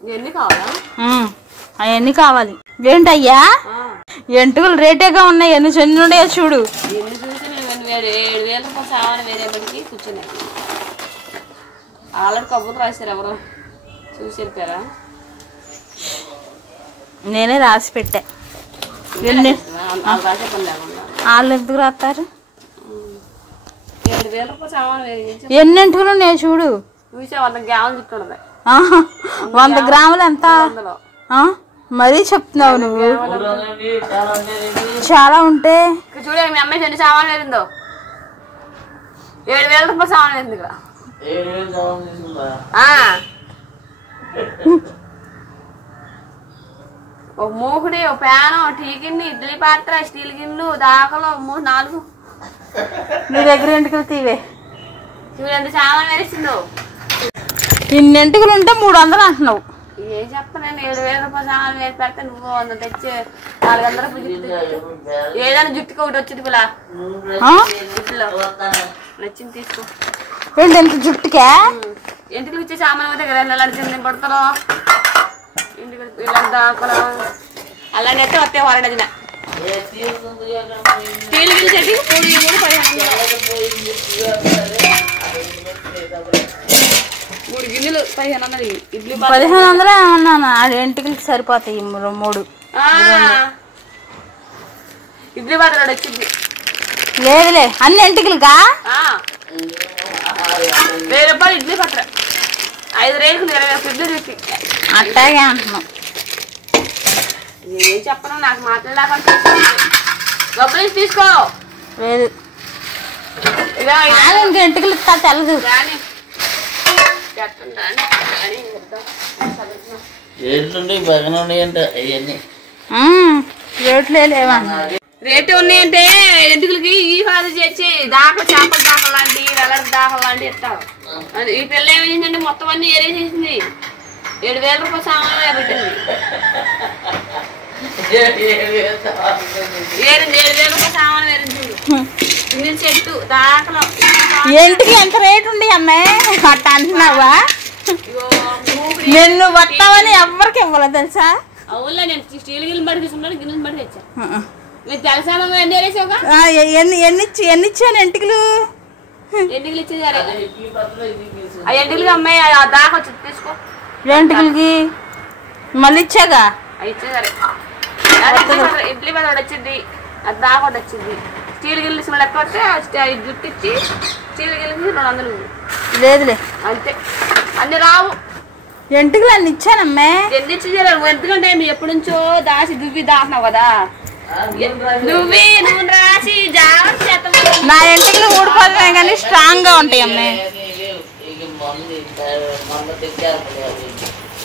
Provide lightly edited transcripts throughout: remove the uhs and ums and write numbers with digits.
ఎన్ని కావాలా? అవన్నీ కావాలి. ఏంటయ్యా ఎంటుకలు రేటేగా ఉన్నాయి. ఎన్ని చెంది ఉన్నాయో చూడు. ఎన్ని చూసి నేను 7,000 రూపాయలు సామాన్ వేరేపటికి కూర్చున్నాయి. ఆల్రెడీ కబుర్లు రాశారు. ఎవరో చూసి చెప్పారా? నేనే రాసి పెట్టా. వాళ్ళు ఎందుకు రాస్తారు? 7,000 రూపాయలు సామాన్ ఎన్ని ఎంటుకలు ఉన్నాయి చూడు. చూసా 100 గ్రాములు చుట్టూ 100 గ్రాములు ఎంత? మరీ చెప్తున్నావు నువ్వు. చాలా ఉంటే చూడ మీ అమ్మాయి ఎన్ని సామాన్లు వేరిందో. 7,000 రూపాయలు సామాన్ వేరింది ఇక్కడ. ఒక మూకుడి, ఒక ప్యాను, టీ గిన్నె, ఇడ్లీ పాత్ర, స్టీల్ గిన్నెలు, దాకలు 3, 4. నీ దగ్గర ఎంటుకలు తీవే. చూడు ఎంత సామాన్ వేసిందో. ఇన్ని ఎంటుకలు ఉంటే 300 అంటున్నావు. ఏం చెప్పలేను. 7,000 రూపాయలు సామాన్ వేసి పెడితే నువ్వు 100 తెచ్చి 400 రూపాయలు ఏదైనా జుట్టుకి ఒకటి వచ్చింది పిల్ల. జుట్టులో నచ్చింది తీసుకో. ఏంటి ఎంత జుట్టుకే? ఇంటికి వచ్చే సామాన్ దగ్గర ఇలాంటి పడతారు. ఇంటికి ఇలాంటి దాకలు అలాంటి అయితే వస్తాయి. 1 డజన్ స్టీల్ గిన్నె చెట్టి 3 గిన్నెలు 1,500. ఇడ్లీ 1,500 ఏమన్నా? ఎంటికలకి సరిపోతాయి 3. ఇడ్లీ పాత్ర వచ్చింది. లేదులే అన్ని ఎంటికలుగా 1,000 రూపాయలు ఇడ్లీ పాత్ర. 5 రేకులు 20 ఇడ్లీ తెచ్చి అట్టాగే అంటున్నాం. ఏం చెప్పను నాకు మాట్లాడలేక డబ్బులు తీసుకో. లేదు ఇంకా ఎంటికలు తెలదు. రేట్లే లేవా? రేటు ఉన్నాయంటే ఎంటుకలకి ఈ ఫాదర్ చేసి దాకా చేపల దాకలు లాంటి వెలర్ దాకలు లాంటి ఇస్తారు. ఈ పిల్ల ఏమైందంటే మొత్తం అన్ని ఏరేసేసింది. 7,000 రూపాయలు సామాన్ పెట్టింది. 7,000 రూపాయలు సామాన్ వేరింది. ఇంజిన్ చెట్టు దాకలు ఎంటికి ఎంత రేటు ఉంది అమ్మాయి? అట్ట అంటున్నావా? నిన్ను వస్తావని ఎవరికి ఇవ్వలేదు తెలుసా? అవునులే నేను స్టీల్ గిన్నెలు బట్టి తీసుకున్నాను. గిన్నెలు బట్టి తెచ్చా. మీరు తెలుసా ఎన్ని వేరేసావుగా? ఎన్ని ఇచ్చాను ఎంటికలు? ఎంటికలు ఇచ్చేది ఆ ఎంటికలు అమ్మాయి దాకా వచ్చి తీసుకో. ఎంటికలకి మళ్ళీ ఇచ్చాగా ఇచ్చేసరే. ఇడ్లీ పాత్ర వచ్చింది. అది దాకా ఒకటి వచ్చింది. స్టీల్ గిన్నెలు తీసుకున్న లెక్క వస్తే జుట్టు ఇచ్చి స్టీల్ గిన్నెలకి 200. లేదులే అంతే. అన్ని రావు. ఎంటికలు అన్ని ఇచ్చానమ్మే. ఎన్ని ఇచ్చేసారు? ఎందుకంటే నువ్వు ఎప్పటి నుంచో దాచి దువ్వి దాస్తున్నావు కదా. నువ్వు రాసి జాగ్రత్త చేస్తావు. నా ఎంటికలు ఊడిపోతున్నాయి కానీ స్ట్రాంగ్ గా ఉంటాయి అమ్మే.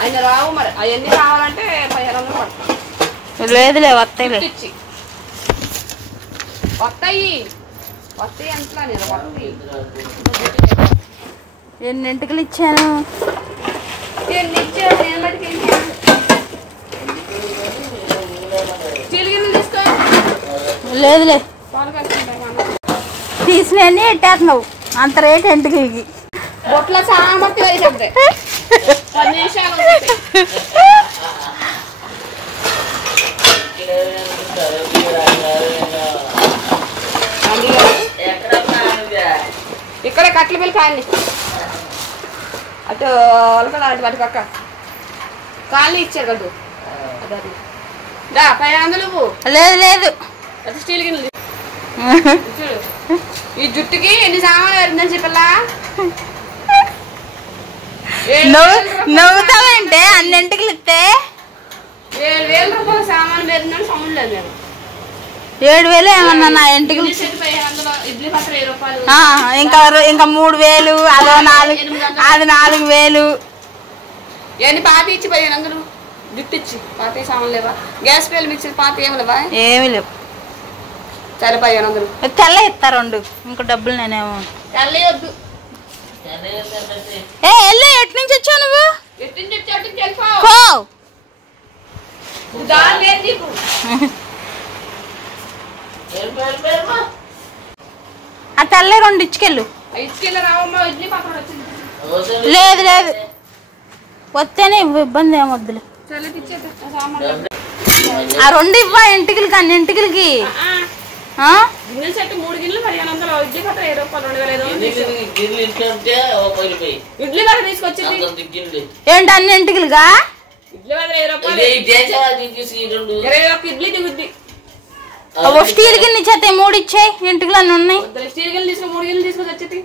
ఆయన రావు మరి. అవన్నీ కావాలంటే 1,500 పడతాయి. లేదులే వస్తాయిలే. వస్తాయి ఎంతలా నేను వస్తాయి. ఎన్ని ఎంటికలు ఇచ్చాను? ఎన్ని ఇచ్చాను? నేను బట్టి స్టీల్ గిన్నెలు తీసుకో. లేదులే తీసినవన్నీ ఎట్టేస్తున్నావు. అంత రేటు ఎంటికలకి. బొట్లో సామర్థ్యం వేసేది 10 నిమిషాలు. ఇక్కడ కట్ల పిల్ల కాయని అటు వాళ్ళకడా వాటి పక్క కాళ్ళు ఇచ్చారు కదా. దా 500. లేదు లేదు అది స్టీల్ గిన్నెలు చూడు. ఈ జుట్టుకి ఎన్ని సామాన్లు వేరిందని చెప్పలా? నవ్వుతావంటే అన్ని ఎంటికలు ఇస్తే 7,000 రూపాయల సామాన్ వేరిందని సౌండ్ లేదు. నేను 7,000 ఏమన్నా నా ఎంటికలు? ఇడ్లీ పాత్ర 10 రూపాయలు. ఇంకా 3,000. అదో 4. అది 4,000. ఇవన్నీ పాత ఇచ్చి 1,500 జుట్టు ఇచ్చి. పాత సామాన్ లేవా? గ్యాస్ పేలు మిక్సీ పాత ఏమి లేవా? ఏమి లేవు. సరే 1,500. తెల్ల ఇస్తా 2. ఇంకో డబ్బులు నేనేమో తెల్ల వద్దు. ఎల్లు ఎటు నుంచి వచ్చావు నువ్వు? ఎటు నుంచి వచ్చావు? ఆ తెల్ల 2 ఇచ్చుకెళ్ళు. ఇచ్చుకెళ్ళి రావమ్మా. ఇడ్లీ పాత్ర వచ్చింది. లేదు లేదు వస్తేనే ఇబ్బంది ఏమొద్దులే. చల్లకి ఇచ్చేది సామాన్లు ఆ 2 ఇవ్వ ఇంటికి అన్ని ఇంటికి. గిన్నెల సెట్ 3 గిన్నెలు 1500. ఇడ్లీ కట్ట 20 రూపాయలు 2500. ఇడ్లీ కట్ట తీసుకొచ్చింది ఏంటి అన్ని ఇంటికిగా ఇడ్లీ కట్ట 20 రూపాయలు. 21 ఇడ్లీ దిగుద్ది. స్టీల్ గిన్నె ఇచ్చేస్తే 3 ఇచ్చాయి ఇంటికి అన్ని ఉన్నాయి. స్టీల్ గిన్నెలు తీసుకుని 3 గిన్నెలు తీసుకొని వచ్చేది.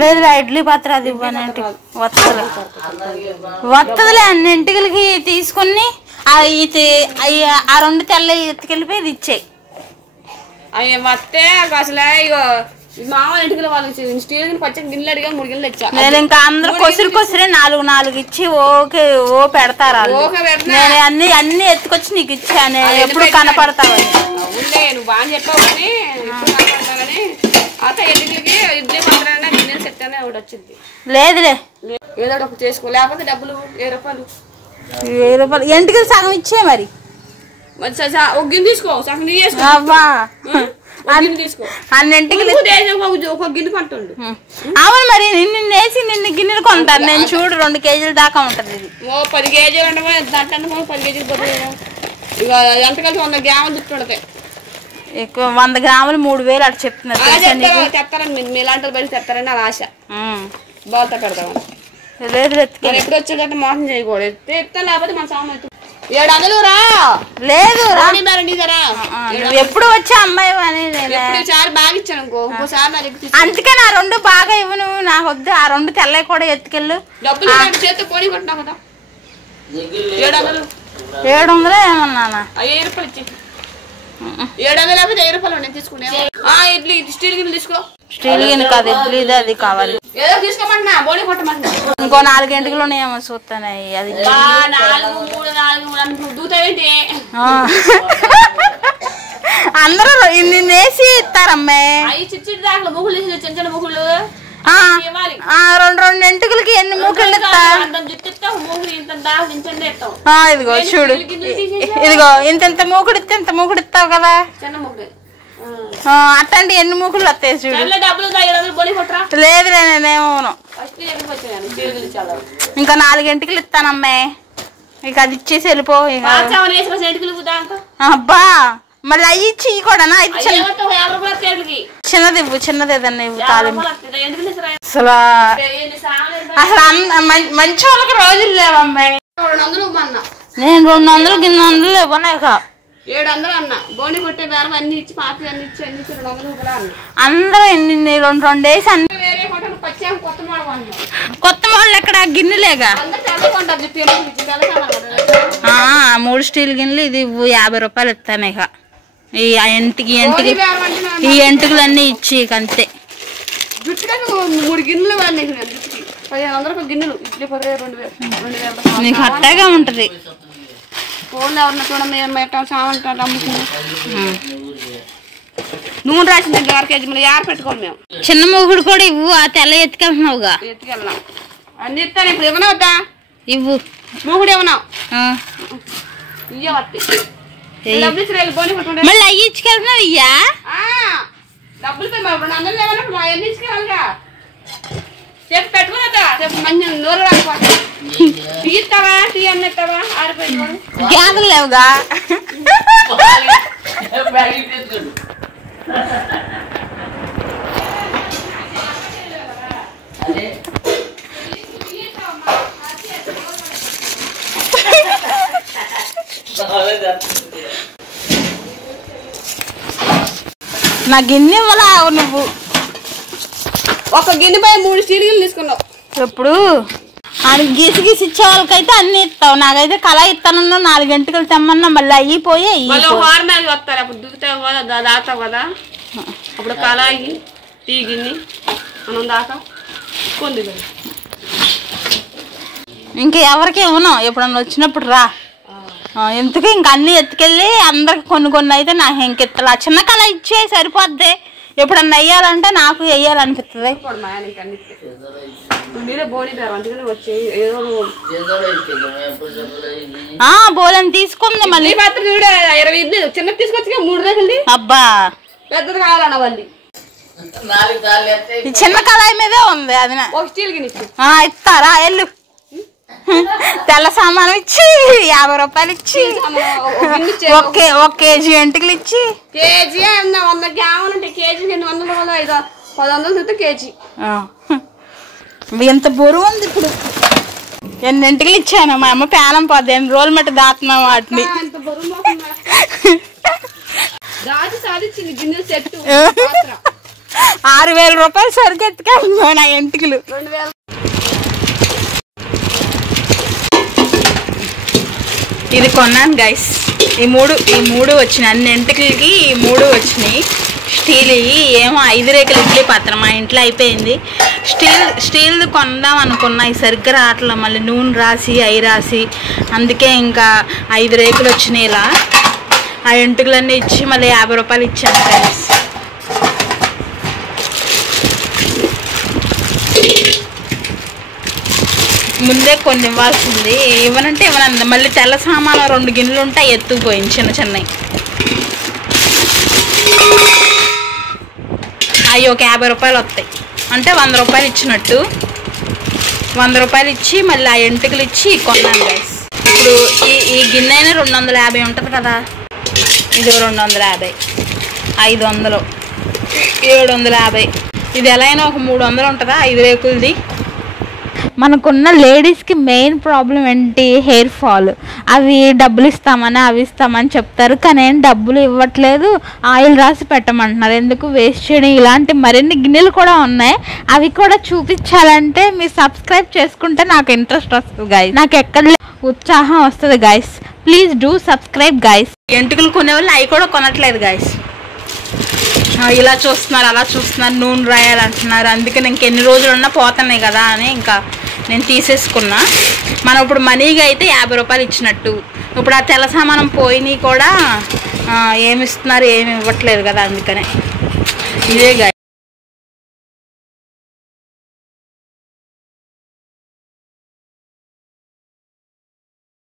లేదులే ఇడ్లీ పాత్ర అది ఇవ్వనంటే వస్తుందిలే అన్ని ఇంటికి తీసుకుని ఆ 2 తెల్ల ఎత్తుకెళ్ళిపోయి ఇది ఇచ్చాయి. అవి వస్తే అసలు ఇగో మామూలు ఇంటికి వాళ్ళకి స్టీల్ గిన్నె పచ్చ గిన్నెలు అడిగా 3 గిన్నెలు ఇచ్చా. నేను ఇంకా అందరూ కొసిరే 4 ఇచ్చి ఓ పెడతారా. నేను అన్ని ఎత్తుకొచ్చి నీకు ఇచ్చాను ఎప్పుడు కనపడతావని. నువ్వు బాగా చెప్పావు కానీ ఎప్పుడు కనపడతావని. అత ఇంటికి ఇడ్లీ మాత్రమే గిన్నెలు చెప్తానే ఒకటి వచ్చింది. లేదులే ఏదో ఒకటి చేసుకో లేకపోతే డబ్బులు 20 రూపాయలు. 20 రూపాయలు ఇంటికి సగం ఇచ్చే మరి. ఒక గిన్నె తీసుకో సగం తీసుకో. అవ్వా తీసుకో అన్నింటికి ఒక గిన్నె కొంటుండు. అవును మరి నిన్ను గిన్నెలు కొంటాను నేను. చూడు 2 కేజీల దాకా ఉంటది ఇది. 10 కేజీలు అంటే 10 కేజీలు పోతుంది. ఇక ఎంత కలిసి 100 గ్రాములు దుట్టుండతాయి. ఎక్కువ 100 గ్రాములు 3000 అటు చెప్తున్నారు. తెస్తారని మీలాంటి బయట తెస్తారని నా ఆశ. బాల్తో పెడతామని లేదు ఎప్పుడు వచ్చేటట్టు మోసం చేయకూడదు. తెస్తా లేకపోతే మన సామాన్ 700 రా. లేదు నువ్వు ఎప్పుడు వచ్చా అమ్మాయి అని బాగా ఇచ్చాను ఇంకో ఇంకోసారి. అందుకే నా 2 బాగా ఇవ్వు నువ్వు. నాకు వద్దు ఆ 2 తెల్లవి కూడా ఎత్తుకెళ్ళు. డబ్బులు చేస్తే పోనీ కొట్టినా కదా 700 ఏమన్నా 1000 రూపాయలు ఇచ్చి 700 లేకపోతే 1000 రూపాయలు నేను తీసుకునే. ఇడ్లీ స్టీల్ గిన్నె తీసుకో. స్టీల్ గిన్నె కాదు ఇడ్లీది అది కావాలి. ఏదో తీసుకోమంటున్నా బోని కొట్టమంటున్నా. ఇంకో 4 గంటలు ఏమో చూస్తాను అది. 4 3 దూతావేంటి. అందరూ నిన్నేసి ఇస్తారమ్మాయి. అవి చిట్టి దాకా ముగ్గులు చిన్న చిన్న ముగ్గులు 2 ఎంటుకలకి ఎన్ని మూకులు ఇస్తా. ఇదిగో చూడు ఇదిగో ఇంత మూకుడు ఇస్తే ఇంత మూకుడు ఇస్తావు కదా. అట్లాంటి ఎన్ని మూకులు వస్తాయి చూడు. లేదులే నేనేమోను. ఇంకా 4 ఎంటుకలు ఇస్తానమ్మాయి. ఇక అది ఇచ్చేసి వెళ్ళిపో. అబ్బా మళ్ళీ అవి ఇచ్చి కూడా చిన్నది ఇవ్వు. చిన్నది ఏదన్నా ఇవ్వు. అసలు మంచి వాళ్ళకి రోజులు లేవమ్మాయి. నేను 200 గిన్నెలు ఇవ్వనాక 700 అన్న బోని కొట్టే బేరం అన్ని ఇచ్చి పాతి అన్ని ఇచ్చి 200 అన్న. అందరూ 2 వేసి అన్ని వేరే హోటల్ పచ్చాం కొత్త మోడల్ ఎక్కడ గిన్నెలేగా 3 స్టీల్ గిన్నెలు ఇది 50 రూపాయలు ఇస్తాను. ఇక ఈ ఈ ఎంటుకలన్నీ ఇచ్చి అంతే. గిన్నెలు 1500 గిన్నెలు ఇడ్లీ 2000 నీకు అట్టగా ఉంటది. ఫోన్లో ఎవరన్నా చూడడం సామాన్ అమ్ముకున్నాం. నూనె రాసింది 6 కేజీ మళ్ళీ 6 పెట్టుకోము మేము. చిన్న మొగుడు కూడా ఇవ్వు. ఆ తెల్ల ఎత్తుకెళ్తున్నావుగా. ఎత్తుకెళ్ళాం అన్ని ఇస్తాను. ఇప్పుడు ఏమన్నా వద్దా ఇవ్వు. మొగుడు ఏమన్నా ఇయ్య వస్తాయి. మళ్ళీ అయ్యి ఇచ్చుకెళ్తున్నావు. ఇయ్యా డబ్బులు పోయి 200 లేవన్నప్పుడు అవన్నీ ఇచ్చుకెళ్ళాలిగా. చెప్పు పెట్టుకున్నా చెప్పు మంచి నూరు రాకపోతే టీ ఇస్తావా టీ అన్న ఇస్తావా ఆరిపోయి గ్యాదులు లేవుగా. నా గిన్నె ఇవ్వలా నువ్వు. ఒక గిన్నెపై 3 స్టీల్ గిన్నెలు తీసుకున్నావు. ఎప్పుడు ఆయన గీసి ఇచ్చే వాళ్ళకైతే అన్ని ఇస్తావు. నాకైతే కళ ఇస్తానన్నా 4 గంటలు తెమ్మన్నా మళ్ళీ అయిపోయి వస్తారు. అప్పుడు దిగుతావు కదా దాతావు కదా. అప్పుడు కళాయి టీ గిన్నె మనం దాకా కొంది కదా. ఇంకా ఎవరికి ఇవ్వను. ఎప్పుడన్నా వచ్చినప్పుడు రా. ఎందుకు ఇంక అన్ని ఎత్తుకెళ్ళి అందరికి కొన్ని అయితే నాకు ఇంకెత్తలా. చిన్న కళ ఇచ్చే సరిపోద్ది. ఎప్పుడన్నా వెయ్యాలంటే నాకు వెయ్యాలనిపిస్తుంది. బోలని తీసుకుంది మళ్ళీ. చిన్న తీసుకొచ్చి 3 రోజులు. అబ్బా పెద్దది కావాలన్న వాళ్ళు చిన్న కళాయి మీదే ఉంది. అది ఒక స్టీల్ గిన్నె ఇస్తారా. ఎల్లు తెల్ల సామానం ఇచ్చి 50 రూపాయలు ఇచ్చి ఒక కేజీ ఎంటికలు ఇచ్చి కేజీ 100 గ్రాములు ఉంటాయి. కేజీ 200 500 చూస్తే కేజీ. ఎంత బరువు ఉంది ఇప్పుడు. ఎన్ని ఎంటికలు ఇచ్చాను మా అమ్మ పేనం పోద్ది. 8 రోజులు మట్టి దాతున్నాం వాటిని. 6000 రూపాయలు సరుకు ఎత్తుకెళ్ళినా నా ఎంటికలు. ఇది కొన్నాను గైస్. ఈ మూడు వచ్చినాయి. అన్ని ఎంటికలకి ఈ 3 వచ్చినాయి. స్టీల్ ఏమో 5 రేకులు ఇడ్లీ పాత్ర మా ఇంట్లో అయిపోయింది. స్టీల్ది కొందాం అనుకున్నా, ఈ సరిగ్గా రావట్లేదు. మళ్ళీ నూనె రాసి అవి రాసి అందుకే ఇంకా 5 రేకులు వచ్చినాయి. ఇలా ఆ ఎంటికలన్నీ ఇచ్చి మళ్ళీ 50 రూపాయలు ఇచ్చాను గైస్. ముందే కొన్ని ఇవ్వాల్సింది, ఇవ్వనంటే ఇవ్వనంది. మళ్ళీ తెల్ల సామాను 2 గిన్నెలు ఉంటాయి ఎత్తుకుపోయింది చిన్నవి. అవి ఒక 50 రూపాయలు వస్తాయి. అంటే 100 రూపాయలు ఇచ్చినట్టు. 100 రూపాయలు ఇచ్చి మళ్ళీ ఆ ఎంటికలు ఇచ్చి కొన్నాను గైస్. ఇప్పుడు ఈ గిన్నె అయినా 250 ఉంటుంది కదా. ఇది 250, 500, 750. ఇది ఎలా అయినా ఒక 300 ఉంటుందా 5 రేకులది. మనకున్న లేడీస్కి మెయిన్ ప్రాబ్లం ఏంటి? Hair fall. అవి డబ్బులు ఇస్తామని అవి ఇస్తామని చెప్తారు, కానీ ఏం డబ్బులు ఇవ్వట్లేదు. ఆయిల్ రాసి పెట్టమంటున్నారు. ఎందుకు వేస్ట్ చేయడం? ఇలాంటి మరిన్ని గిన్నెలు కూడా ఉన్నాయి. అవి కూడా చూపించాలంటే మీరు సబ్స్క్రైబ్ చేసుకుంటే నాకు ఇంట్రెస్ట్ వస్తుంది గైస్. నాకు ఎక్కడ ఉత్సాహం వస్తుంది guys. Please do subscribe guys. ఎంటుకలు కొనేవాళ్ళు అవి కూడా కొనట్లేదు గైస్. ఇలా చూస్తున్నారు, అలా చూస్తున్నారు, నూనె రాయాలంటున్నారు. అందుకని ఇంకెన్ని రోజులు ఉన్నా పోతున్నాయి కదా అని ఇంకా నేను తీసేసుకున్నా. మనం ఇప్పుడు మనీగా అయితే 50 రూపాయలు ఇచ్చినట్టు. ఇప్పుడు ఆ తెల్ల సామానం పోయినాయి కూడా ఏమి ఇస్తున్నారు, ఏమి ఇవ్వట్లేదు కదా. అందుకనే ఇదే